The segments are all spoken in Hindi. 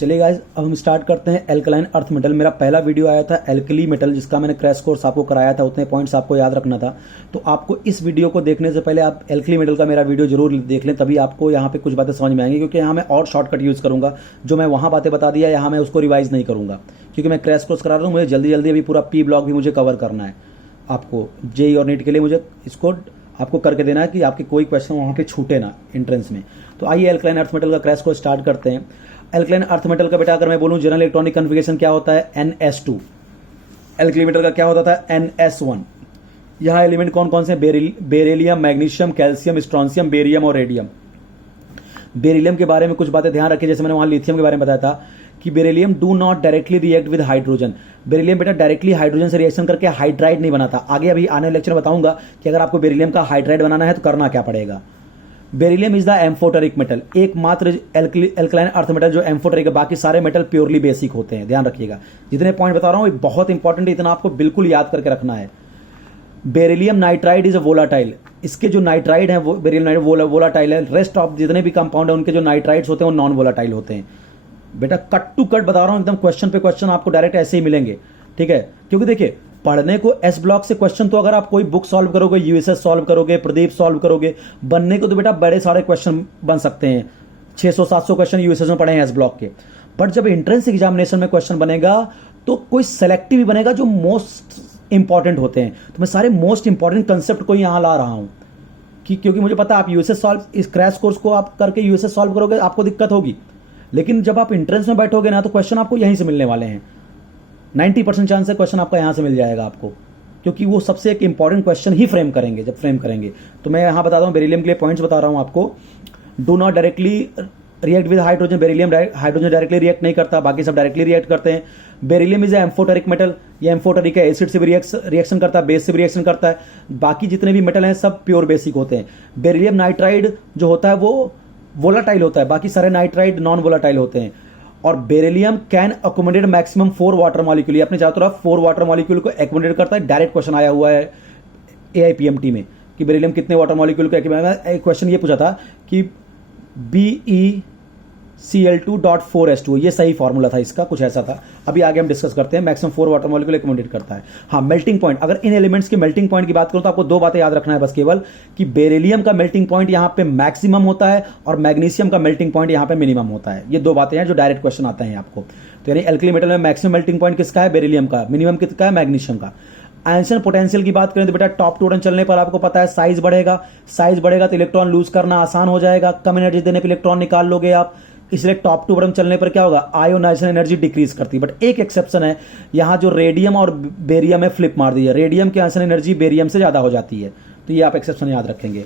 चलिए गाइस, अब हम स्टार्ट करते हैं एल्कलाइन अर्थ मेटल। मेरा पहला वीडियो आया था एल्कली मेटल, जिसका मैंने क्रैश कोर्स आपको कराया था। उतने पॉइंट्स आपको याद रखना था। तो आपको इस वीडियो को देखने से पहले आप एल्कली मेटल का मेरा वीडियो जरूर देख लें, तभी आपको यहाँ पे कुछ बातें समझ में आएंगी। क्योंकि यहाँ मैं और शॉर्टकट यूज़ करूँगा, जो मैं वहाँ बातें बता दिया यहाँ मैं उसको रिवाइज नहीं करूँगा, क्योंकि मैं क्रैश कोर्स करा रहा हूँ। मुझे जल्दी जल्दी अभी पूरा पी ब्लॉक भी मुझे कवर करना है। आपको जेई और नीट के लिए मुझे इसको आपको करके देना है कि आपके कोई क्वेश्चन वहाँ पे छूटे ना एंट्रेंस में। तो आइए एल्कलाइन अर्थ मेटल का क्रैश कोर्स स्टार्ट करते हैं। एल्कलाइन अर्थ मेटल का बेटा अगर मैं बोलूं जनरल इलेक्ट्रॉनिक कन्फिगरेशन क्या होता है, NS2। एल्कली मेटल का क्या होता था, NS1। यहाँ एलिमेंट कौन कौन से, beryllium, magnesium, calcium, strontium, barium और रेडियम। बेरिलियम के बारे में कुछ बातें ध्यान रखिए, जैसे मैंने वहां लिथियम के बारे में बताया था कि beryllium do not directly react with hydrogen. Beryllium बेटा डायरेक्टली हाइड्रोजन से रिएक्शन करके हाइड्राइड नहीं बनाता। आगे अभी आने वाले लेक्चर में बताऊंगा कि अगर आपको बेरिलियम का हाइड्राइड बनाना है तो करना क्या पड़ेगा। Beryllium is the amphoteric metal, एकमात्र एल्कलाइन अर्थ मेटल जो एम्फोटेरिक है। बाकी सारे मेटल प्योरली बेसिक होते हैं, ध्यान रखिएगा। जितने पॉइंट बता रहा हूं बहुत इंपॉर्टेंट है, इतना आपको बिल्कुल याद करके रखना है। Beryllium nitride is a volatile, इसके जो नाइट्राइड है वो बेरिलियम नाइट्राइड वोलाटाइल है। रेस्ट ऑफ जितने भी कंपाउंड है उनके जो नाइट्राइड्स होते हैं वो नॉन वोलाटाइल होते हैं। बेटा कट टू कट बता रहा हूं, एकदम क्वेश्चन पे क्वेश्चन आपको डायरेक्ट ऐसे ही मिलेंगे, ठीक है। क्योंकि देखिए पढ़ने को एस ब्लॉक से क्वेश्चन तो अगर आप कोई बुक सॉल्व करोगे, यूएसएस सॉल्व करोगे, प्रदीप सॉल्व करोगे, बनने को तो बेटा बड़े सारे क्वेश्चन बन सकते हैं। 600-700 क्वेश्चन यूएसएस में पढ़े हैं एस ब्लॉक के। बट जब एंट्रेंस एग्जामिनेशन में क्वेश्चन बनेगा तो कोई सेलेक्टिव ही बनेगा जो मोस्ट इंपॉर्टेंट होते हैं। तो मैं सारे मोस्ट इंपॉर्टेंट कंसेप्ट को यहां ला रहा हूं क्योंकि मुझे पता है आप यूएसएस सॉल्व, इस क्रैश कोर्स को आप करके यूएसएस सॉल्व करोगे आपको दिक्कत होगी, लेकिन जब आप एंट्रेंस में बैठोगे ना तो क्वेश्चन आपको यहीं से मिलने वाले हैं। 90% चांस है क्वेश्चन आपका यहां से मिल जाएगा आपको, क्योंकि वो सबसे एक इंपॉर्टेंट क्वेश्चन ही फ्रेम करेंगे। जब फ्रेम करेंगे तो मैं यहां बता रहा हूं बेरिलियम के लिए पॉइंट्स बता रहा हूं आपको। Do not directly react with hydrogen, beryllium hydrogen directly react नहीं करता, बाकी सब डायरेक्टली रिएक्ट करते हैं। बेरिलियम इज एम्फोटेरिक मेटल, ये एम्फोटेरिक है, एसिड से भी रिएक्शन करता है, बेस से भी रिएक्शन करता है। बाकी जितने भी मेटल हैं सब प्योर बेसिक होते हैं। बेरिलियम नाइट्राइड जो होता है वो वोलाटाइल होता है, बाकी सारे नाइट्राइड नॉन वोलाटाइल होते हैं। और beryllium can accommodate maximum 4 water molecule, ये अपने चारों तरफ 4 वाटर मॉलिक्यूल को अकोमोडेट करता है। डायरेक्ट क्वेश्चन आया हुआ है AIPMT में कि बेरिलियम कितने वाटर मॉलिक्यूल को एक क्वेश्चन ये पूछा था कि BeCl2.4s2, ये सही फॉर्मूला था इसका, कुछ ऐसा था। अभी आगे हम डिस्कस करते हैं। मैक्सिमम 4 वाटर मॉलिक्यूल अकोमोडेट करता है। हाँ, मेल्टिंग पॉइंट, अगर इन एलिमेंट्स के मेल्टिंग पॉइंट की बात करूं तो आपको 2 बातें याद रखना है बस केवल, कि बेरिलियम का मेल्टिंग पॉइंट यहां पे मैक्सिमम होता है और मैग्नीशियम का मेल्टिंग पॉइंट यहां पे मिनिमम होता है। ये 2 बातें हैं जो डायरेक्ट क्वेश्चन आते हैं आपको। तो यानी एल्कली मेटल में मैक्सिमम मेल्टिंग पॉइंट किसका है, बेरिलियम का। मिनिमम किसका है, मैग्नीशियम का। आयंसन पोटेंशियल की बात करें तो बेटा टॉप टू रन चलने पर आपको पता है साइज बढ़ेगा। साइज बढ़ेगा तो इलेक्ट्रॉन लूज करना आसान हो जाएगा, कम एनर्जी देने पर इलेक्ट्रॉन निकाल लोगे आप। इसलिए टॉप टू बॉटम चलने पर क्या होगा, आयोनाइजेशन एनर्जी डिक्रीज करती है। बट एक एक्सेप्शन है, यहां जो रेडियम और बेरियम है फ्लिप मार दी है, रेडियम की आयनिक एनर्जी बेरियम से ज्यादा हो जाती है। तो ये आप एक्सेप्शन याद रखेंगे।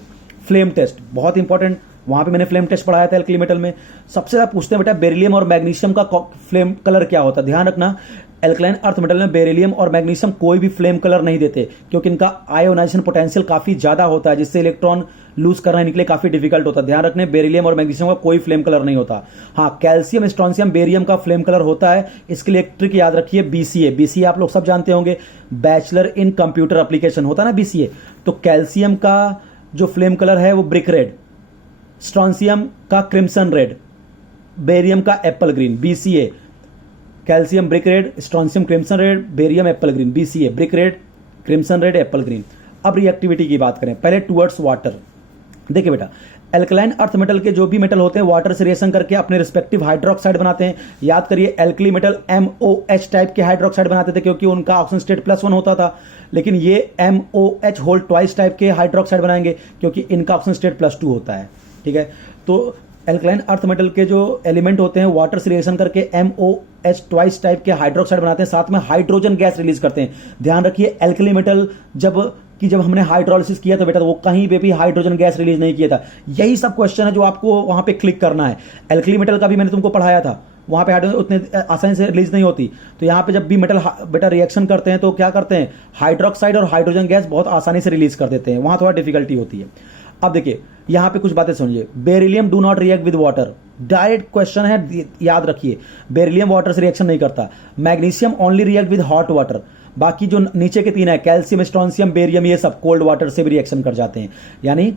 फ्लेम टेस्ट बहुत इंपॉर्टेंट, वहां पे मैंने फ्लेम टेस्ट पढ़ाया था एल्कली मेटल में। सबसे ज्यादा पूछते हैं बेटा बेरिलियम और मैग्नीशियम का फ्लेम कलर क्या होता है। ध्यान रखना, एल्कलाइन अर्थ मेटल में बेरिलियम और मैग्नीशियम कोई भी फ्लेम कलर नहीं देते, क्योंकि इनका आयोनाइजेशन पोटेंशियल काफी ज्यादा होता है, जिससे इलेक्ट्रॉन लूज करना निकले काफी डिफिकल्ट होता है। ध्यान रखने, बेरिलियम और मैग्नीशियम का कोई फ्लेम कलर नहीं होता। हाँ, कैल्शियम, स्ट्रॉन्सियम, बेरियम का फ्लेम कलर होता है। इसके लिए एक ट्रिक याद रखिए, BCA आप लोग सब जानते होंगे, बैचलर इन कंप्यूटर एप्लीकेशन होता है ना BCA। तो कैल्शियम का जो फ्लेम कलर है वो ब्रिक रेड, स्ट्रॉन्सियम का क्रिम्सन रेड, बेरियम का Apple green. BCA, calcium brick red, strontium crimson red, barium Apple green. BCA brick red, crimson red, Apple green. अब रिएक्टिविटी की बात करें, पहले टुवर्ड्स वाटर। देखिए बेटा, एल्कलाइन अर्थ मेटल के जो भी मेटल होते हैं वाटर से रिएक्शन करके अपने रिस्पेक्टिव हाइड्रोक्साइड बनाते हैं। याद करिए, एल्कली मेटल MOH टाइप के हाइड्रोक्साइड बनाते थे, क्योंकि उनका ऑक्सीजन स्टेट +1 होता था। लेकिन ये MOH होल ट्वाइस टाइप के हाइड्रोक्साइड बनाएंगे, क्योंकि इनका ऑक्सीजन स्टेट +2 होता है। ठीक है, तो एल्कलाइन अर्थ मेटल के जो एलिमेंट होते हैं वाटर से रिएक्शन करके MOH ट्वाइस टाइप के हाइड्रोक्साइड बनाते हैं, साथ में हाइड्रोजन गैस रिलीज करते हैं। ध्यान रखिए, एल्कली मेटल जब हमने हाइड्रोलिसिस किया था बेटा, तो वो कहीं पे भी हाइड्रोजन गैस रिलीज नहीं किया था। यही सब क्वेश्चन है जो आपको वहां पे क्लिक करना है। एल्कली मेटल का भी मैंने तुमको पढ़ाया था, वहां पे हाइड्रोजन उतने आसानी से रिलीज नहीं होती। तो यहाँ पे जब भी मेटल बेटा रिएक्शन करते हैं तो क्या करते हैं, हाइड्रोक्साइड और हाइड्रोजन गैस बहुत आसानी से रिलीज कर देते हैं, वहां थोड़ा डिफिकल्टी होती है। अब देखिए यहां पे कुछ बातें सुनिए। Beryllium do not react with water, direct question है, याद रखिए। बेरिलियम वाटर से रिएक्शन नहीं करता। Magnesium only react with hot water. बाकी जो नीचे के 3 है, कैल्शियम, स्ट्रॉन्सियम, बेरियम, ये सब कोल्ड वाटर से भी रिएक्शन कर जाते हैं। यानी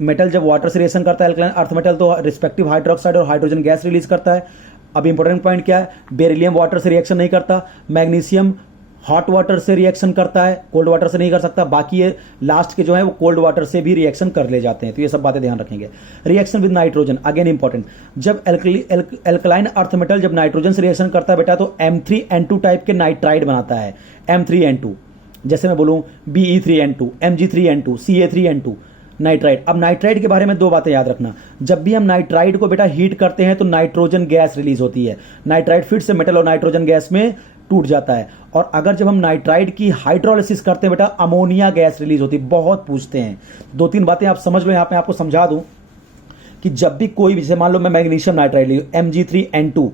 मेटल जब वाटर से रिएक्शन करता है एल्कलाइन अर्थ मेटल, तो रिस्पेक्टिव हाइड्रोक्साइड और हाइड्रोजन गैस रिलीज करता है। अब इंपॉर्टेंट पॉइंट क्या है, बेरिलियम वाटर से रिएक्शन नहीं करता, मैग्नीशियम हॉट वाटर से रिएक्शन करता है, कोल्ड वाटर से नहीं कर सकता, बाकी ये लास्ट के जो है वो कोल्ड वाटर से भी रिएक्शन कर ले जाते हैं। तो ये सब बातें ध्यान रखेंगे। Reaction with nitrogen again important, जब एल्कलाइन अर्थ मेटल जब नाइट्रोजन से रिएक्शन करता है बेटा तो M3N2 टाइप के नाइट्राइड बनाता है। M3N2 जैसे मैं बोलूं Be3N2, Mg3N2, Ca3N2 नाइट्राइड। अब नाइट्राइड के बारे में दो बातें याद रखना, जब भी हम नाइट्राइड को बेटा हीट करते हैं तो नाइट्रोजन गैस रिलीज होती है, नाइट्राइड फिर से मेटल और नाइट्रोजन गैस में टूट जाता है। और अगर जब हम नाइट्राइड की हाइड्रोलिसिस करते हैं बेटा अमोनिया गैस रिलीज होती है। बहुत पूछते हैं, दो तीन बातें आप समझ लो, यहां पे आपको समझा दूं कि जब भी कोई जैसे मान लो मैं मैग्नीशियम नाइट्राइड ली Mg3N2,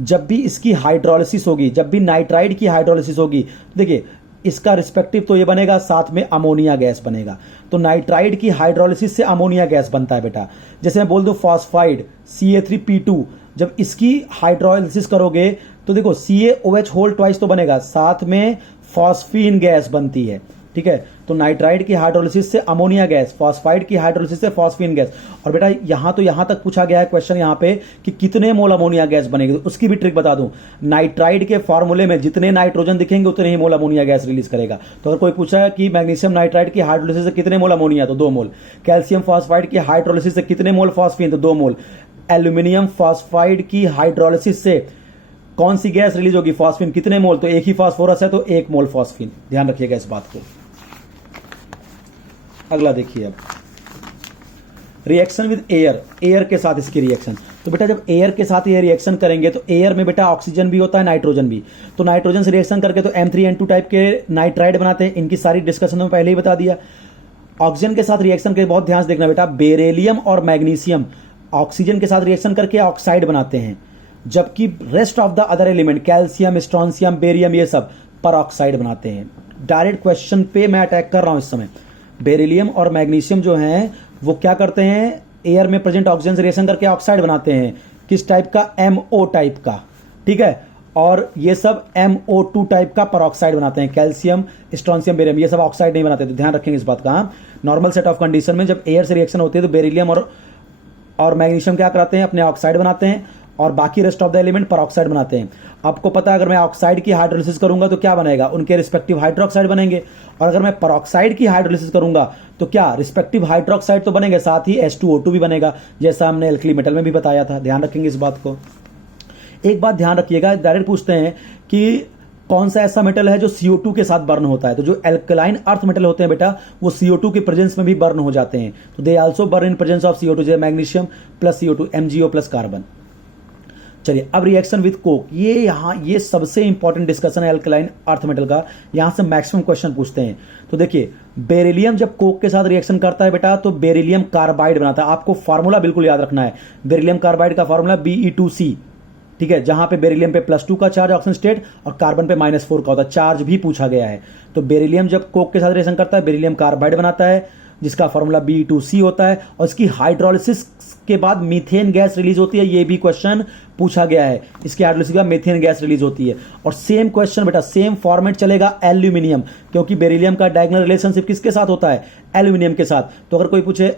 जब भी इसकी हाइड्रोलिसिस होगी, जब भी नाइट्राइड की हाइड्रोलिसिस होगी, देखिए इसका रिस्पेक्टिव तो ये बनेगा, साथ में अमोनिया गैस बनेगा। तो नाइट्राइड की हाइड्रोलिसिस से अमोनिया गैस बनता है बेटा। जैसे मैं बोल दूं फॉस्फाइड Ca3P2, जब इसकी हाइड्रोलिसिस करोगे तो देखो CaOH होल ट्वाइस तो बनेगा, साथ में फॉस्फीन गैस बनती है। ठीक है, तो नाइट्राइड की हाइड्रोलिसिस से अमोनिया गैस, फॉस्फाइड की हाइड्रोलिसिस से फॉस्फीन गैस। और बेटा यहां तक पूछा गया है क्वेश्चन यहां पे कि कितने मोल अमोनिया गैस बनेगी, तो उसकी भी ट्रिक बता दूं। नाइट्राइड के फॉर्मूले में जितने नाइट्रोजन दिखेंगे उतने ही मोल अमोनिया गैस रिलीज करेगा। तो अगर कोई पूछा है कि मैग्नीशियम नाइट्राइड की हाइड्रोलिसिस से कितने मोल अमोनिया, तो 2 मोल। कैल्शियम फॉस्फाइड की हाइड्रोलिसिस से कितने मोल फॉस्फीन, तो 2 मोल। एल्यूमिनियम फॉस्फाइड की हाइड्रोलिसिस से कौन सी गैस रिलीज होगी, फॉस्फीन, कितने मोल, तो एक ही फास्फोरस है तो 1 मोल फॉस्फीन। ध्यान रखिएगा इस बात को। अगला देखिए, अब रिएक्शन विद एयर, एयर के साथ इसकी रिएक्शन। तो बेटा जब एयर के साथ ये रिएक्शन करेंगे तो एयर में बेटा ऑक्सीजन भी होता है, नाइट्रोजन भी। तो नाइट्रोजन से रिएक्शन करके तो M3N2 टाइप के नाइट्राइड बनाते हैं, इनकी सारी डिस्कशन में पहले ही बता दिया। ऑक्सीजन के साथ रिएक्शन के बहुत ध्यान से देखना बेटा, बेरिलियम और मैग्नीशियम ऑक्सीजन के साथ रिएक्शन करके ऑक्साइड बनाते हैं, जबकि rest of the other element calcium, strontium, barium, ये सब परऑक्साइड बनाते हैं। डायरेक्ट क्वेश्चन पे मैं अटैक कर रहा हूं इस समय। बेरिलियम और मैग्नीशियम जो हैं वो क्या करते हैं, एयर में प्रेजेंट ऑक्सीजन से रिएक्शन करके ऑक्साइड बनाते हैं। किस टाइप का, MO टाइप का। ठीक है, और ये सब MO2 टाइप का परऑक्साइड बनाते हैं। कैल्शियम, स्ट्रोंशियम, बेरियम ये सब ऑक्साइड नहीं बनाते। तो ध्यान रखेंगे इस बात का। नॉर्मल सेट ऑफ कंडीशन में जब एयर से रिएक्शन होती है तो बेरिलियम और मैग्नीशियम क्या कराते हैं, अपने ऑक्साइड बनाते हैं, और बाकी rest of the element peroxide बनाते हैं। आपको पता है अगर मैं ऑक्साइड की हाइड्रोलिसिस करूंगा तो क्या बनेगा, उनके रिस्पेक्टिव हाइड्रोक्साइड बनेंगे। और अगर मैं परऑक्साइड की हाइड्रोलिसिस करूंगा तो क्या रिस्पेक्टिव हाइड्रोक्साइड तो बनेंगे, साथ ही H2O2 भी बनेगा, जैसा हमने एल्कली मेटल में भी बताया था। ध्यान रखेंगे इस बात को। एक बात ध्यान रखिएगा, डायरेक्ट पूछते हैं कि कौन सा ऐसा मेटल है जो CO2 के साथ बर्न होता है। तो जो एल्कलाइन अर्थ मेटल होते हैं बेटा वो CO2 के प्रेजेंस में भी बर्न हो जाते हैं। तो they also burn in presence of CO2, जैसे magnesium plus CO2, MgO plus carbon. चलिए अब रिएक्शन विद कोक, ये सबसे इंपॉर्टेंट डिस्कशन है एल्कलाइन अर्थ मेटल का। यहां से मैक्सिमम क्वेश्चन पूछते हैं। तो देखिए बेरिलियम जब कोक के साथ रिएक्शन करता है बेटा तो बेरिलियम कार्बाइड बनाता है। आपको फार्मूला बिल्कुल याद रखना है, बेरिलियम कार्बाइड का फार्मूला Be2C। ठीक है, जहां पे बेरिलियम पे +2 का चार्ज ऑक्सीजन स्टेट और कार्बन पे -4 का होता है, चार्ज भी पूछा गया है। तो बेरिलियम जब कोक के साथ रिएक्शन करता है बेरिलियम कार्बाइड बनाता है, जिसका फॉर्मूला Be2C होता है, और इसकी हाइड्रोलिसिस के बाद मीथेन गैस रिलीज होती है। ये भी क्वेश्चन पूछा गया है, इसकी हाइड्रोलिसिस के बाद मीथेन गैस रिलीज होती है। और सेम क्वेश्चन बेटा सेम फॉर्मेट चलेगा एल्यूमिनियम, क्योंकि बेरिलियम का डायगोनल रिलेशनशिप किसके साथ होता है, एल्यूमिनियम के साथ। तो अगर कोई पूछे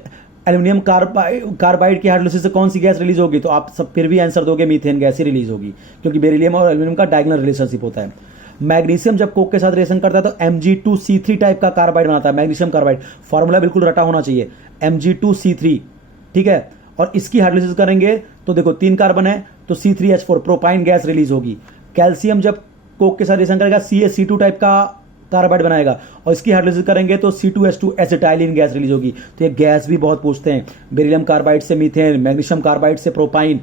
एल्यूमिनियम कार्बाइड की हाइड्रोलिसिस से कौन सी गैस रिलीज होगी, तो आप सब फिर भी आंसर दोगे मीथेन गैस ही रिलीज होगी, क्योंकि बेरिलियम और एल्यूमिनियम का डायगोनल रिलेशनशिप होता है। मैग्नीशियम जब कोक के साथ रिएक्शन करता है तो Mg2C3 टाइप का कार्बाइड बनाता है, मैग्नीशियम कार्बाइड। फॉर्मूला बिल्कुल रटा होना चाहिए, Mg2C3। ठीक है, और इसकी हाइड्रोलिसिस करेंगे तो देखो 3 कार्बन है तो C3H4 प्रोपाइन गैस रिलीज होगी। कैल्शियम जब कोक के साथ रिएक्शन करेगा CaC2 टाइप का कार्बाइड बनाएगा, और इसकी हाइड्रोलिसिस करेंगे तो C2H2 एसिटाइलिन गैस रिलीज होगी। तो ये गैस भी बहुत पूछते हैं, बेरिलियम कार्बाइड से मीथेन, मैग्नीशियम कार्बाइड से प्रोपाइन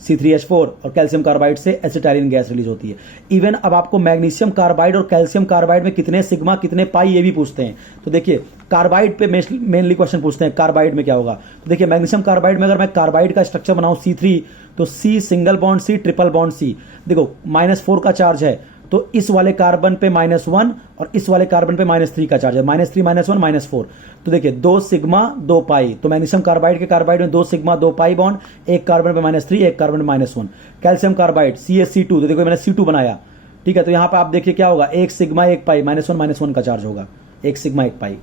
C3H4 और कैल्शियम कार्बाइड से एसिटाइलिन गैस रिलीज होती है। इवन अब आपको मैग्नीशियम कार्बाइड और कैल्शियम कार्बाइड में कितने सिग्मा कितने पाई ये भी पूछते हैं। तो देखिए कार्बाइड पे मेनली क्वेश्चन पूछते हैं, कार्बाइड में क्या होगा। तो देखिए मैग्नीशियम कार्बाइड में अगर मैं कार्बाइड का स्ट्रक्चर बनाऊं C3 तो C single bond C triple bond C। देखो -4 का चार्ज है तो इस वाले कार्बन पे -1 और इस वाले कार्बन पे -3 का चार्ज है, -3 -1 -4। तो देखिए 2 सिग्मा 2 पाई, तो मैग्नीशियम कार्बाइड के कार्बाइड में 2 सिग्मा 2 पाई बॉन्ड, एक कार्बन पे -3 एक कार्बन पे -1। कैल्शियम कार्बाइड CaC2, तो देखो मैंने C2 बनाया। ठीक है, तो यहां पर आप देखिए क्या होगा, 1 सिग्मा 1 पाई, -1 -1 का चार्ज होगा, 1 सिग्मा 1 पाई।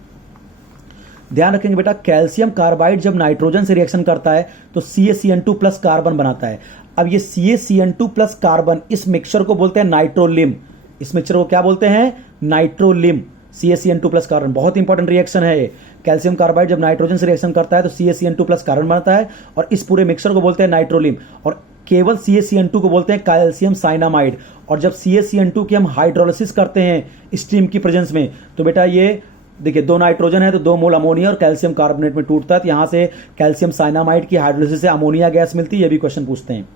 ध्यान रखेंगे बेटा, कैल्शियम कार्बाइड जब नाइट्रोजन से रिएक्शन करता है तो CaCN2 प्लस कार्बन बनाता है। अब ये CaCN2 प्लस कार्बन, इस मिक्सचर को बोलते हैं नाइट्रोलिम। इस मिक्सचर को क्या बोलते हैं? नाइट्रोलिम। CaCN2 प्लस कार्बन बहुत इंपॉर्टेंट रिएक्शन है ये। कैल्शियम कार्बाइड जब नाइट्रोजन से रिएक्शन करता है तो CaCN2 प्लस कार्बन बनता है और इस पूरे मिक्सचर को बोलते हैं नाइट्रोलिम। और केवल CaCN2 को बोलते हैं कैल्शियम साइनामाइड। और जब CaCN2 की हम हाइड्रोलिसिस करते हैं स्टीम की प्रेजेंस में, तो बेटा ये देखिए 2 नाइट्रोजन है तो 2 मोल अमोनिया और कैल्शियम कार्बोनेट में टूटता है, तो यहां से कैल्शियम साइनामाइड की हाइड्रोलिसिस से अमोनिया गैस मिलती है। ये भी क्वेश्चन पूछते हैं,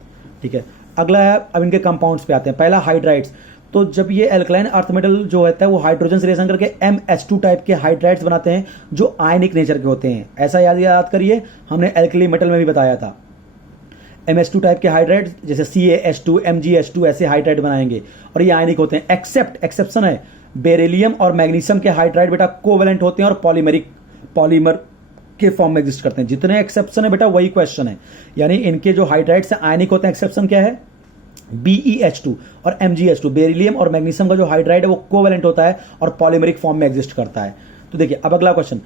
ठीक है। अगला है, अब इनके कंपाउंड्स पे आते हैं। पहला हाइड्राइड्स। तो जब ये एल्कलाइन अर्थ मेटल जो होता है वो हाइड्रोजन से रिएक्शन करके MH2 टाइप के हाइड्राइड्स बनाते हैं जो आयनिक नेचर के होते हैं। ऐसा याद करिए, हमने एल्कली मेटल में भी बताया था। MH2 टाइप के हाइड्राइड्स जैसे CaH2, MgH2 ऐसे हाइड्राइड बनाएंगे और ये आयनिक होते हैं। एक्सेप्शन है, बेरिलियम और मैग्नीशियम के हाइड्राइड बेटा कोवेलेंट होते हैं और पॉलीमर के फॉर्म में एग्जिस्ट करते हैं। जितने एक्सेप्शन है बेटा वही क्वेश्चन है, यानी इनके जो हाइड्राइड्स हैं आयनिक होते हैं। एक्सेप्शन क्या है? BeH2 और MgH2। बेरिलियम और मैग्नीशियम का जो हाइड्राइड है वो कोवेलेंट होता है और पॉलीमरिक फॉर्म में एग्जिस्ट करता है। तो देखिए अब अगला question,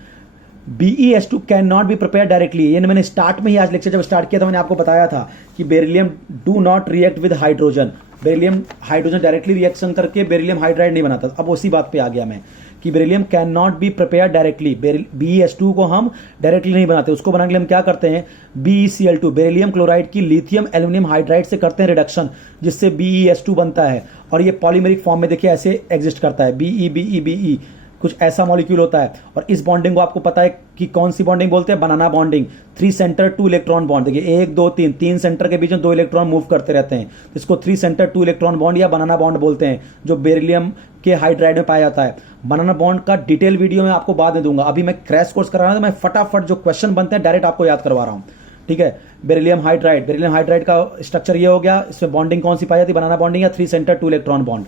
BeH2 can not be prepare directly. ये मैंने स्टार्ट में ही आज लेक्चर जब स्टार्ट किया था मैंने आपको बताया था कि beryllium do not react with hydrogen. Beryllium hydrogen directly reaction करके बेरिलियम हाइड्राइड नहीं बनाता। अब उसी बात पे आ गया मैं कि beryllium can not be prepare directly. BeH2 को हम डायरेक्टली नहीं बनाते, उसको बनाने के लिए हम क्या करते हैं? BeCl2 बेरिलियम क्लोराइड की लिथियम एल्यूमिनियम हाइड्राइड से करते हैं रिडक्शन, जिससे BeH2 बनता है और ये पॉलीमेरिक फॉर्म में देखिए ऐसे एग्जिस्ट करता है। Be कुछ ऐसा मॉलिक्यूल होता है। और इस बॉन्डिंग को आपको पता है कि कौन सी बॉन्डिंग बोलते हैं? बनाना बॉन्डिंग। 3 centre 2 electron bond. देखिए 1 2 3 सेंटर के बीच में 2 इलेक्ट्रॉन मूव करते रहते हैं, इसको 3 सेंटर 2 इलेक्ट्रॉन बॉन्ड या बनाना बॉन्ड बोलते हैं, जो बेरिलियम के हाइड्राइड में पाया जाता है। बनाना बॉन्ड का डिटेल वीडियो मैं आपको बाद में दूंगा। अभी मैं क्रैश कोर्स करा रहा हूं तो मैं फटाफट जो क्वेश्चन बनते हैं डायरेक्ट आपको याद करवा रहा हूं, ठीक है। बेरिलियम हाइड्राइड का स्ट्रक्चर ये हो गया। इसमें बॉन्डिंग कौन सी पाई जाती है? बनाना बॉन्डिंग या 3 सेंटर 2 इलेक्ट्रॉन बॉन्ड।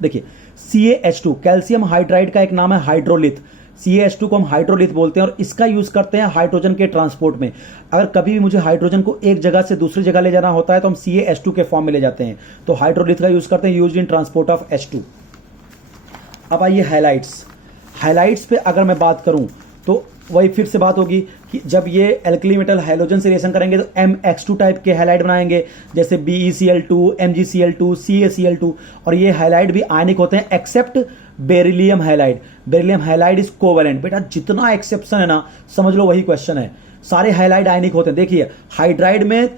देखिए CaH2 कैल्शियम हाइड्राइड का एक नाम है हाइड्रोलिथ। CaH2 को हम हाइड्रोलिथ बोलते हैं और इसका यूज करते हैं हाइड्रोजन के ट्रांसपोर्ट में। अगर कभी भी मुझे हाइड्रोजन को एक जगह से दूसरी जगह ले जाना होता है तो हम CaH2 के फॉर्म में ले जाते हैं, तो हाइड्रोलिथ का यूज करते हैं, use in transport of H2। अब आइए हाइलाइट्स पे अगर मैं बात करूं तो वही फिर से बात होगी कि जब ये एल्कली मेटल हाइड्रोजन से रिएक्शन करेंगे तो MX2 टाइप के हाइलाइट बनाएंगे, जैसे BeCl2, MgCl2, CaCl2। और ये हाइलाइट भी आयनिक होते हैं except beryllium halide. Beryllium halide is covalent. बेटा जितना एक्सेप्शन है ना समझ लो वही क्वेश्चन है। सारे हाइलाइट आयनिक होते हैं। देखिए हाइड्राइड में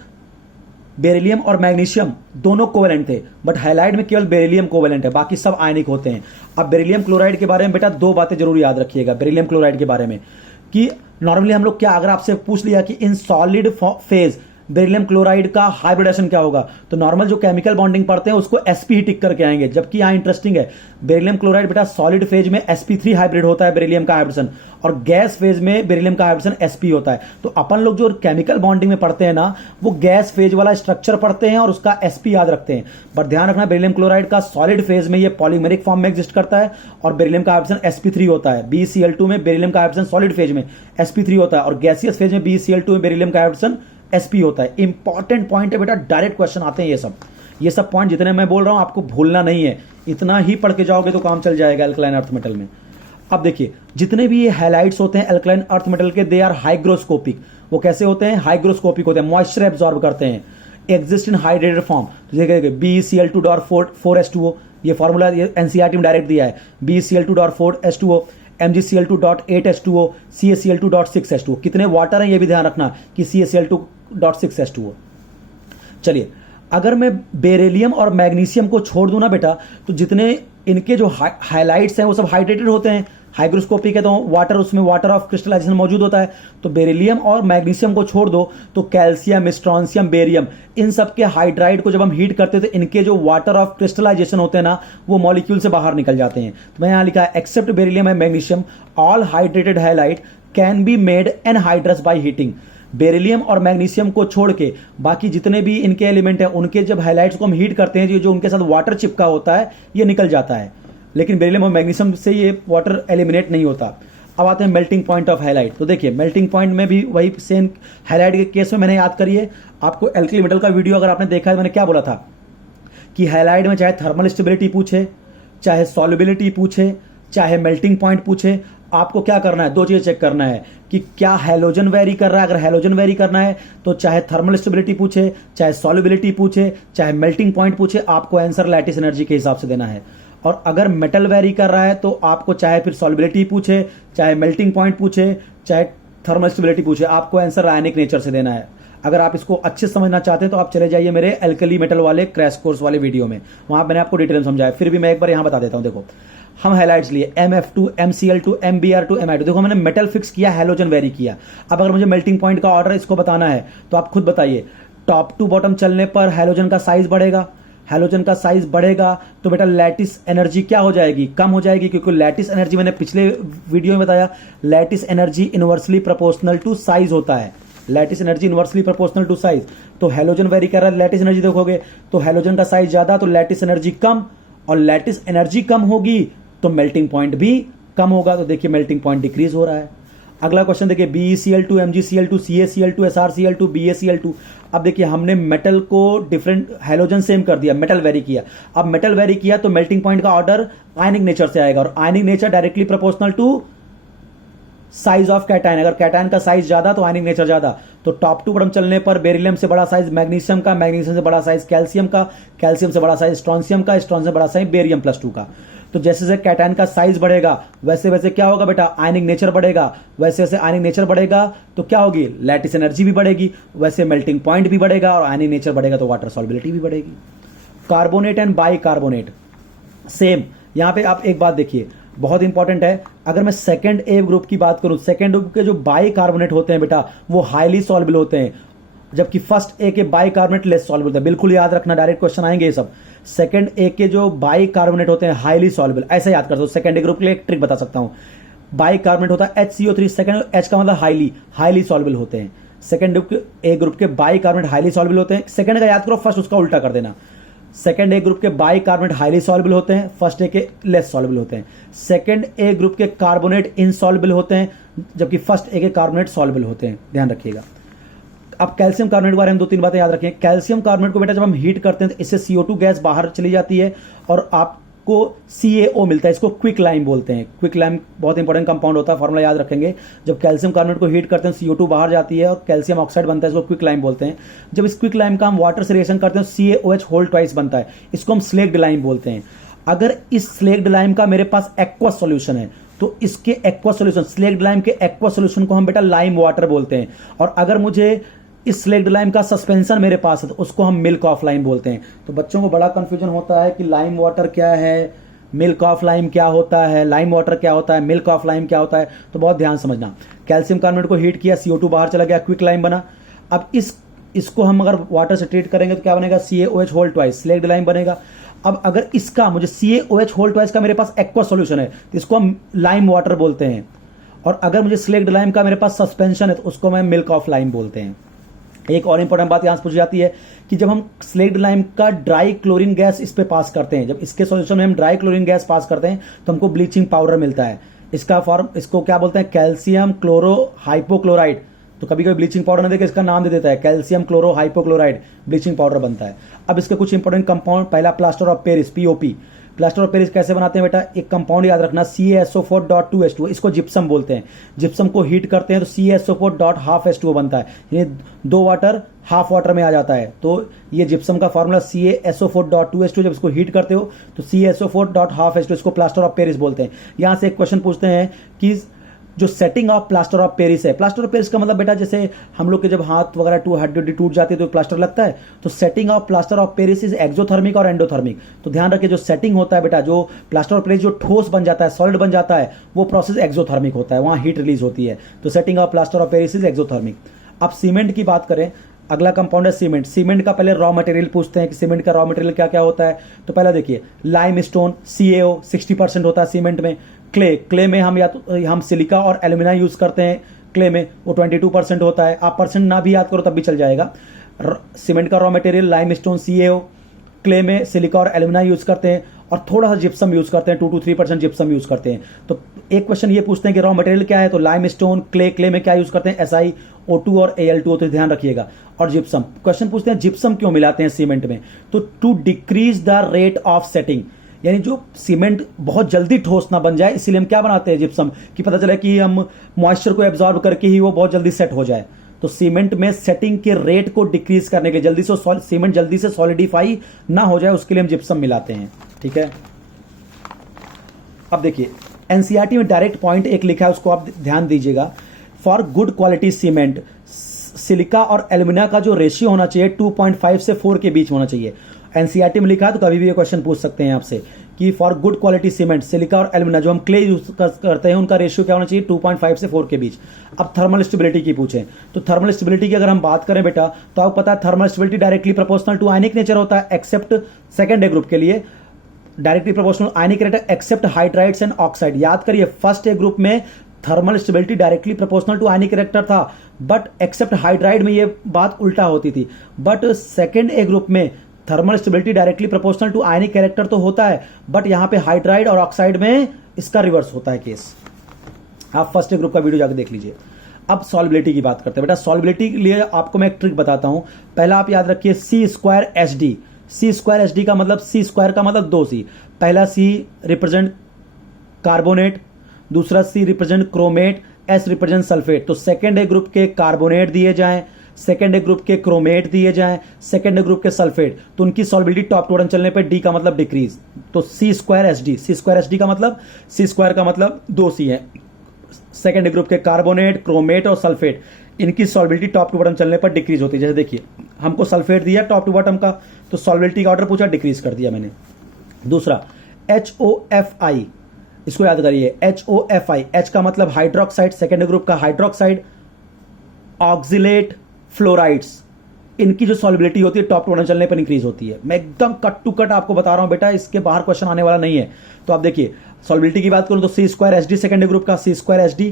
बेरिलियम और मैग्नीशियम दोनों कोवेलेंट थे, बट हाइलाइट में केवल बेरिलियम कोवेलेंट है, बाकी सब आयनिक होते हैं। अब बेरिलियम क्लोराइड के बारे में बेटा 2 बातें जरूर याद रखिएगा बेरिलियम क्लोराइड के बारे में, कि नॉर्मली हम लोग क्या, अगर आपसे पूछ लिया कि in solid phase beryllium chloride का हाइब्रिडेशन क्या होगा, तो नॉर्मल जो केमिकल बॉन्डिंग पढ़ते हैं उसको sp ही टिक करके आएंगे। जबकि यहाँ इंटरेस्टिंग है, बेरिलियम क्लोराइड बेटा सॉलिड फेज में sp3 हाइब्रिड होता है बेरिलियम का हाइब्रिडेशन, और गैस फेज में बेरिलियम का हाइब्रिडेशन sp होता है। तो अपन लोग जो केमिकल बॉन्डिंग में पढ़ते हैं ना वो गैस फेज वाला स्ट्रक्चर पढ़ते हैं और उसका sp याद रखते हैं। बट ध्यान रखना बेरिलियम क्लोराइड का सॉलिड फेज में ये पॉलीमेरिक फॉर्म में एग्जिस्ट करता है और बेरिलियम का हाइब्रिडेशन sp3 होता है। BeCl2 में बेरिलियम का हाइब्रिडेशन सॉलिड फेज में sp3 होता है और गैसियस फेज में BeCl2 में बेरिलियम का हाइब्रिडेशन sp होता है। इंपॉर्टेंट पॉइंट है बेटा, डायरेक्ट क्वेश्चन आते हैं ये सब पॉइंट जितने मैं बोल रहा हूं आपको भूलना नहीं है, इतना ही पढ़ के जाओगे तो काम चल जाएगा एल्कलाइन अर्थ मेटल में। अब देखिए जितने भी ये हाइलाइट्स होते हैं एल्कलाइन अर्थ मेटल के, दे आर हाइग्रोस्कोपिक। वो कैसे होते हैं? हाइग्रोस्कोपिक होते हैं, मॉइस्चर एब्जॉर्ब करते हैं, एग्जिस्ट इन हाइड्रेटेड फॉर्म। देखिए BeCl2.4H2O, ये फॉर्मूला एनसीईआरटी में डायरेक्ट दिया है। BeCl2.4H2O, MgCl2.8H2O, CaCl2.6H2O। कितने वाटर हैं ये भी ध्यान रखना कि CaCl2.6H2O। चलिए अगर मैं बेरिलियम और मैग्नीशियम को छोड़ दूं ना बेटा, तो जितने इनके जो हाइलाइट्स हैं वो सब हाइड्रेटेड होते हैं, हाइग्रोस्कोपिक है, तो वाटर, उसमें वाटर ऑफ क्रिस्टलाइजेशन मौजूद होता है। तो बेरिलियम और मैग्नीशियम को छोड़ दो तो कैल्शियम, स्ट्रॉन्शियम, बेरियम, इन सब के हाइड्राइड को जब हम हीट करते हैं तो इनके जो वाटर ऑफ क्रिस्टलाइजेशन होते हैं ना वो मॉलिक्यूल से बाहर निकल जाते हैं। तो मैं यहां लिखा है except beryllium and magnesium all hydrated halide can be made anhydrous by heating. Beryllium और मैग्नीशियम को छोड़ के बाकी जितने भी इनके एलिमेंट हैं उनके जब हाइलाइट्स को हम हीट करते हैं जो उनके साथ वाटर चिपका होता है ये निकल जाता है, लेकिन बेरिलियम और मैग्नीशियम से ये वाटर एलिमिनेट नहीं होता। अब आते हैं मेल्टिंग पॉइंट ऑफ हाइलाइट। तो देखिए मेल्टिंग पॉइंट में भी वही सेम हाइलाइट के केस में मैंने याद करिए आपको एल्कली मेटल का वीडियो अगर आपने देखा है, मैंने क्या बोला था कि हाइलाइट में चाहे थर्मल स्टेबिलिटी पूछे, चाहे सॉल्युबिलिटी पूछे, चाहे मेल्टिंग पॉइंट पूछे, आपको क्या करना है, दो चीजें चेक करना है कि क्या हैलोजन वेरी कर रहा है। अगर हैलोजन वेरी करना है तो चाहे थर्मल स्टेबिलिटी पूछे, चाहे सॉल्युबिलिटी पूछे, चाहे मेल्टिंग पॉइंट पूछे, आपको आंसर लैटिस एनर्जी के हिसाब से देना है। और अगर मेटल वेरी कर रहा है तो आपको चाहे फिर सॉल्युबिलिटी पूछे, चाहे मेल्टिंग पॉइंट पूछे, चाहे थर्मल स्टेबिलिटी पूछे, आपको आंसर आयनिक नेचर से देना है। अगर आप इसको अच्छे से समझना चाहते हैं तो आप चले जाइए मेरे एल्कली मेटल वाले क्रैश कोर्स वाले वीडियो में, वहां मैंने आपको डिटेल में समझाया। फिर भी मैं एक बार यहां बता देता हूं। देखो हम हाइलाइट्स लिए MF2, MCl2, MBr2, Mi2। देखो मैंने मेटल फिक्स किया, हैलोजन वेरी किया। अब अगर मुझे मेल्टिंग पॉइंट का ऑर्डर इसको बताना है तो आप खुद बताइए, टॉप टू बॉटम चलने पर हैलोजन का साइज बढ़ेगा। हैलोजन का साइज बढ़ेगा तो बेटा लैटिस एनर्जी क्या हो जाएगी, कम हो जाएगी, क्योंकि लैटिस एनर्जी मैंने पिछले वीडियो में बताया, lattice energy inversely proportional to size होता है। Lattice energy inversely proportional to size. तो हैलोजन वेरी कर रहा है, लैटिस एनर्जी देखोगे तो हैलोजन का साइज ज्यादा तो लैटिस एनर्जी कम, और लैटिस एनर्जी कम होगी तो मेल्टिंग पॉइंट भी कम होगा। तो देखिए मेल्टिंग पॉइंट डिक्रीज हो रहा है। अगला क्वेश्चन देखिए, BeCl2, MgCl2, CaCl2, SrCl2, BaCl2। अब देखिए हमने मेटल को डिफरेंट हैलोजन सेम कर दिया, मेटल वेरी किया। अब मेटल वेरी किया तो मेल्टिंग पॉइंट का ऑर्डर आयनिक नेचर से आएगा, और ionic nature directly proportional to size of cation. अगर कैटायन का साइज ज्यादा तो आयनिक नेचर ज्यादा। तो टॉप टू बॉटम चलने पर बेरिलियम से बड़ा साइज मैग्नीशियम का, मैग्नीशियम से बड़ा साइज कैल्शियम का, कैल्शियम से बड़ा साइज स्ट्रॉन्शियम का, स्ट्रॉन्शियम से बड़ा साइज बेरियम +2 का। तो जैसे जैसे कैटायन का साइज बढ़ेगा वैसे वैसे क्या होगा बेटा, आयनिक नेचर बढ़ेगा। वैसे वैसे आयनिक नेचर बढ़ेगा तो क्या होगी, लैटिस एनर्जी भी बढ़ेगी। वैसे मेल्टिंग पॉइंट भी बढ़ेगा, और आयनिक नेचर बढ़ेगा तो वाटर सॉल्युबिलिटी भी बढ़ेगी। Carbonate and bicarbonate same. यहां पे आप एक बात देखिए, बहुत इंपॉर्टेंट है। अगर मैं सेकंड ए ग्रुप की बात करूं, सेकंड ग्रुप के जो बाइकार्बोनेट होते हैं बेटा वो हाईली सॉल्युबल होते हैं, जबकि फर्स्ट ए के बाइकार्बोनेट लेस सॉल्युबल होते हैं। बिल्कुल याद रखना, डायरेक्ट क्वेश्चन आएंगे ये सब। सेकंड ए के जो बाइकार्बोनेट होते हैं हाईली सॉल्युबल, ऐसे याद कर दो। सेकंड ए ग्रुप के लिए एक ट्रिक बता सकता हूं, बाइकार्बोनेट होता है HCO3, सेकंड H का मतलब हाईली सॉल्युबल होते हैं। सेकंड ए ग्रुप के बाइकार्बोनेट हाईली सॉल्युबल होते हैं। सेकंड का याद करो, फर्स्ट उसका उल्टा कर देना। सेकंड ए ग्रुप के बाइकार्बोनेट हाईली सॉल्युबल होते हैं, फर्स्ट ए के लेस सॉल्युबल होते हैं। सेकंड ए ग्रुप के कार्बोनेट इनसॉल्युबल होते हैं, जबकि फर्स्ट ए के कार्बोनेट सॉल्युबल होते हैं, ध्यान रखिएगा। अब कैल्शियम कार्बोनेट के बारे में दो तीन बातें याद रखें। कैल्शियम कार्बोनेट को बेटा जब हम हीट करते हैं तो इससे CO2 गैस बाहर चली जाती है और आपको CaO मिलता है। इसको क्विक लाइम बोलते हैं। क्विक लाइम बहुत इंपॉर्टेंट कंपाउंड होता है, फॉर्मूला याद रखेंगे। जब कैल्शियम कार्बोनेट को हीट करते हैं CO2 बाहर जाती है और कैल्शियम ऑक्साइड बनता है, इसको क्विक लाइम बोलते हैं। जब इस क्विक लाइम का हम वाटर से रिएक्शन करते हैं CaOH होल ट्वाइस बनता है, इसको हम स्लेक्ड लाइम बोलते हैं। अगर इस स्लेक्ड लाइम का मेरे पास एक्वा सॉल्यूशन है तो इसके एक्वा सॉल्यूशन, स्लेक्ड लाइम के एक्वा सॉल्यूशन को हम बेटा लाइम वाटर बोलते हैं। और अगर मुझे इस स्लेक्ड लाइम का सस्पेंशन मेरे पास है तो उसको हम मिल्क ऑफ लाइम बोलते हैं। तो बच्चों को बड़ा कंफ्यूजन होता है कि लाइम वाटर क्या है, मिल्क ऑफ लाइम क्या होता है, लाइम वाटर क्या होता है, मिल्क ऑफ लाइम क्या होता है। तो बहुत ध्यान समझना। कैल्शियम कार्बोनेट को हीट किया, CO2 बाहर चला गया, क्विक लाइम बना। अब इसको हम अगर वाटर से ट्रीट करेंगे तो क्या बनेगा, CaOH whole twice, slaked lime बनेगा। अब अगर इसका मुझे CaOH होल ट्वाइस का मेरे पास एक्वा सॉल्यूशन है तो इसको हम लाइम वाटर बोलते हैं। और अगर मुझे स्लेक्ड लाइम का मेरे पास सस्पेंशन है तो उसको मैं मिल्क ऑफ लाइम बोलते हैं। एक और इंपॉर्टेंट बात यहां से पूछी जाती है कि जब हम स्लेक्ड लाइम का ड्राई क्लोरीन गैस इस पे पास करते हैं, जब इसके सॉल्यूशन में हम ड्राई क्लोरीन गैस पास करते हैं तो हमको ब्लीचिंग पाउडर मिलता है। इसका फॉर्म, इसको क्या बोलते हैं, कैल्शियम क्लोरो हाइपोक्लोराइड। तो कभी कभी ब्लीचिंग पाउडर नहीं देकर इसका नाम दे देता है, calcium chloro hypochlorite bleaching powder बनता है। अब इसके कुछ इंपॉर्टेंट कंपाउंड, पहला plaster of Paris POP। Plaster of Paris कैसे बनाते हैं बेटा, एक कंपाउंड याद रखना CaSO4.2H2, इसको जिप्सम बोलते हैं। जिप्सम को हीट करते हैं तो CaSO4.12H2O बनता है, यानी 2 वाटर हाफ वाटर में आ जाता है। तो ये जिप्सम का फॉर्मूला CaSO4.2H2, जब इसको हीट करते हो तो CaSO4.12H2, इसको प्लास्टर ऑफ पेरिस बोलते हैं। यहां से एक क्वेश्चन पूछते हैं कि जो setting of plaster of Paris है, प्लास्टर ऑफ पेरिस का मतलब बेटा जैसे हम लोग के जब हाथ वगैरह हड्डी टूट जाती है तो प्लास्टर लगता है, तो setting of plaster of Paris is exothermic और एंडोथर्मिक। तो ध्यान रखिए, जो सेटिंग होता है बेटा, जो प्लास्टर ऑफ पेरिस जो ठोस बन जाता है, सॉलिड बन जाता है, वो प्रोसेस एक्सोथर्मिक होता है, वहां हीट रिलीज होती है। तो setting of plaster of Paris is exothermic. अब सीमेंट की बात करें, अगला कंपाउंड है सीमेंट। सीमेंट का पहले रॉ मटेरियल पूछते हैं कि सीमेंट का रॉ मटेरियल क्या क्या होता है। तो पहला देखिए, लाइम स्टोन CaO 60% होता है सीमेंट में। क्ले में हम या तो हम सिलिका और एल्यूमिना यूज करते हैं, क्ले में वो 22% होता है। आप परसेंट ना भी याद करो तब भी चल जाएगा। सीमेंट का raw material lime stone CaO, clay में सिलिका और एल्यूमिना यूज करते हैं, और थोड़ा सा जिप्सम यूज करते हैं, 2 to 3% जिप्सम यूज करते हैं। तो एक क्वेश्चन ये पूछते हैं कि रॉ मटेरियल क्या है, तो लाइम स्टोन, क्ले में क्या यूज करते हैं, SiO2 और Al2O, तो ध्यान रखिएगा। और जिप्सम, क्वेश्चन पूछते हैं जिप्सम क्यों मिलाते हैं सीमेंट में, तो to decrease the rate of setting, यानी जो सीमेंट बहुत जल्दी ठोस ना बन जाए, इसीलिए हम क्या बनाते हैं जिप्सम, कि पता चला कि हम मॉइस्चर को एब्जॉर्ब करके ही वो बहुत जल्दी सेट हो जाए। तो सीमेंट में सेटिंग के रेट को डिक्रीज करने के लिए, जल्दी से सीमेंट जल्दी से सॉलिडिफाई ना हो जाए, उसके लिए हम जिप्सम मिलाते हैं। ठीक है, अब देखिए एनसीईआरटी में डायरेक्ट पॉइंट एक लिखा है, उसको आप ध्यान दीजिएगा। For good quality cement silica और एल्यूमिना का जो रेशियो होना चाहिए 2.5 से 4 के बीच होना चाहिए। एनसीईआरटी में लिखा है, तो कभी भी ये क्वेश्चन पूछ सकते हैं आपसे कि for good quality cement silica और एल्यूमिना जो हम क्ले यूज करते हैं उनका रेशियो क्या होना चाहिए, 2.5 से 4 के बीच। अब थर्मल स्टेबिलिटी की पूछें, तो थर्मल स्टेबिलिटी की अगर हम बात करें बेटा, तो आपको पता है thermal stability directly proportional to ionic nature होता है, एक्सेप्ट सेकेंड ए ग्रुप के लिए directly proportional ionic rate except hydrides and oxide. याद करिए फर्स्ट ए ग्रुप में thermal stability directly proportional to ionic character था, बट एक्सेप्ट हाइड्राइड में ये बात उल्टा होती थी। बट सेकेंड ए ग्रुप में thermal stability directly proportional to ionic character तो होता है, बट यहां पे हाइड्राइड और ऑक्साइड में इसका रिवर्स होता है केस। आप फर्स्ट ए ग्रुप का वीडियो जाकर देख लीजिए। अब सॉल्युबिलिटी की बात करते हैं बेटा। सॉल्युबिलिटी के लिए आपको मैं एक ट्रिक बताता हूं। पहला आप याद रखिए C²HD। C²HD का मतलब C² का मतलब 2C। पहला C रिप्रेजेंट कार्बोनेट, दूसरा C represent chromate, S represent sulphate. तो सेकेंड ए ग्रुप के कार्बोनेट दिए जाएं, सेकेंड ए ग्रुप के क्रोमेट दिए जाएं, सेकेंड ए ग्रुप के सल्फेट, तो उनकी सॉल्युबिलिटी टॉप टू बॉटम चलने पर D का मतलब डिक्रीज। तो C²HD, C²HD का मतलब C² का मतलब 2C है। सेकेंड ए ग्रुप के कार्बोनेट, क्रोमेट और सल्फेट, इनकी सॉल्युबिलिटी टॉप टू बॉटम चलने पर डिक्रीज होती है। जैसे देखिए हमको सल्फेट दिया टॉप टू बॉटम का, तो सॉल्युबिलिटी का ऑर्डर पूछा, डिक्रीज कर दिया मैंने। दूसरा HOFI, इसको याद करिए HOFI, H का मतलब हाइड्रोक्साइड, सेकेंड ग्रुप का हाइड्रोक्साइड, ऑक्सिलेट, फ्लोराइड्स, इनकी जो सॉल्युबिलिटी होती है टॉप टू बॉटम चलने पर इंक्रीज होती है। मैं एकदम कट टू कट आपको बता रहा हूं बेटा, इसके बाहर क्वेश्चन आने वाला नहीं है। तो आप देखिए सॉल्युबिलिटी की बात करूं तो C²HD सेकेंड ग्रुप का C²HD,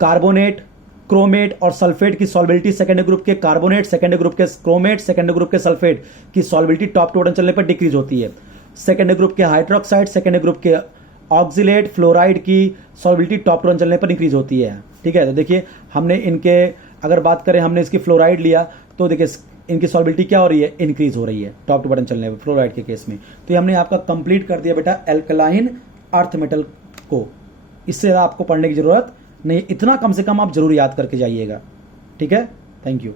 कार्बोनेट, क्रोमेट और सल्फेट की सॉल्युबिलिटी सेकेंड ग्रुप के कार्बोनेट, सेकेंड ग्रुप के क्रोमेट, सेकेंड ग्रुप के सल्फेट की सॉल्युबिलिटी टॉप टू बॉटम चलने पर डिक्रीज होती है। सेकेंड ग्रुप के हाइड्रोक्साइड, सेकेंड ग्रुप के ऑक्सिलेट, फ्लोराइड की सॉल्युबिलिटी टॉप टू बॉटम चलने पर इंक्रीज होती है। ठीक है, तो देखिए हमने इनके अगर बात करें, हमने इसकी फ्लोराइड लिया तो देखिए इनकी सॉल्युबिलिटी क्या हो रही है, इंक्रीज हो रही है टॉप टू बॉटम चलने पर फ्लोराइड के केस में। तो ये हमने आपका कंप्लीट कर दिया बेटा एल्कलाइन अर्थ मेटल को। इससे ज़्यादा आपको पढ़ने की जरूरत नहीं, इतना कम से कम आप जरूर याद करके जाइएगा। ठीक है, थैंक यू।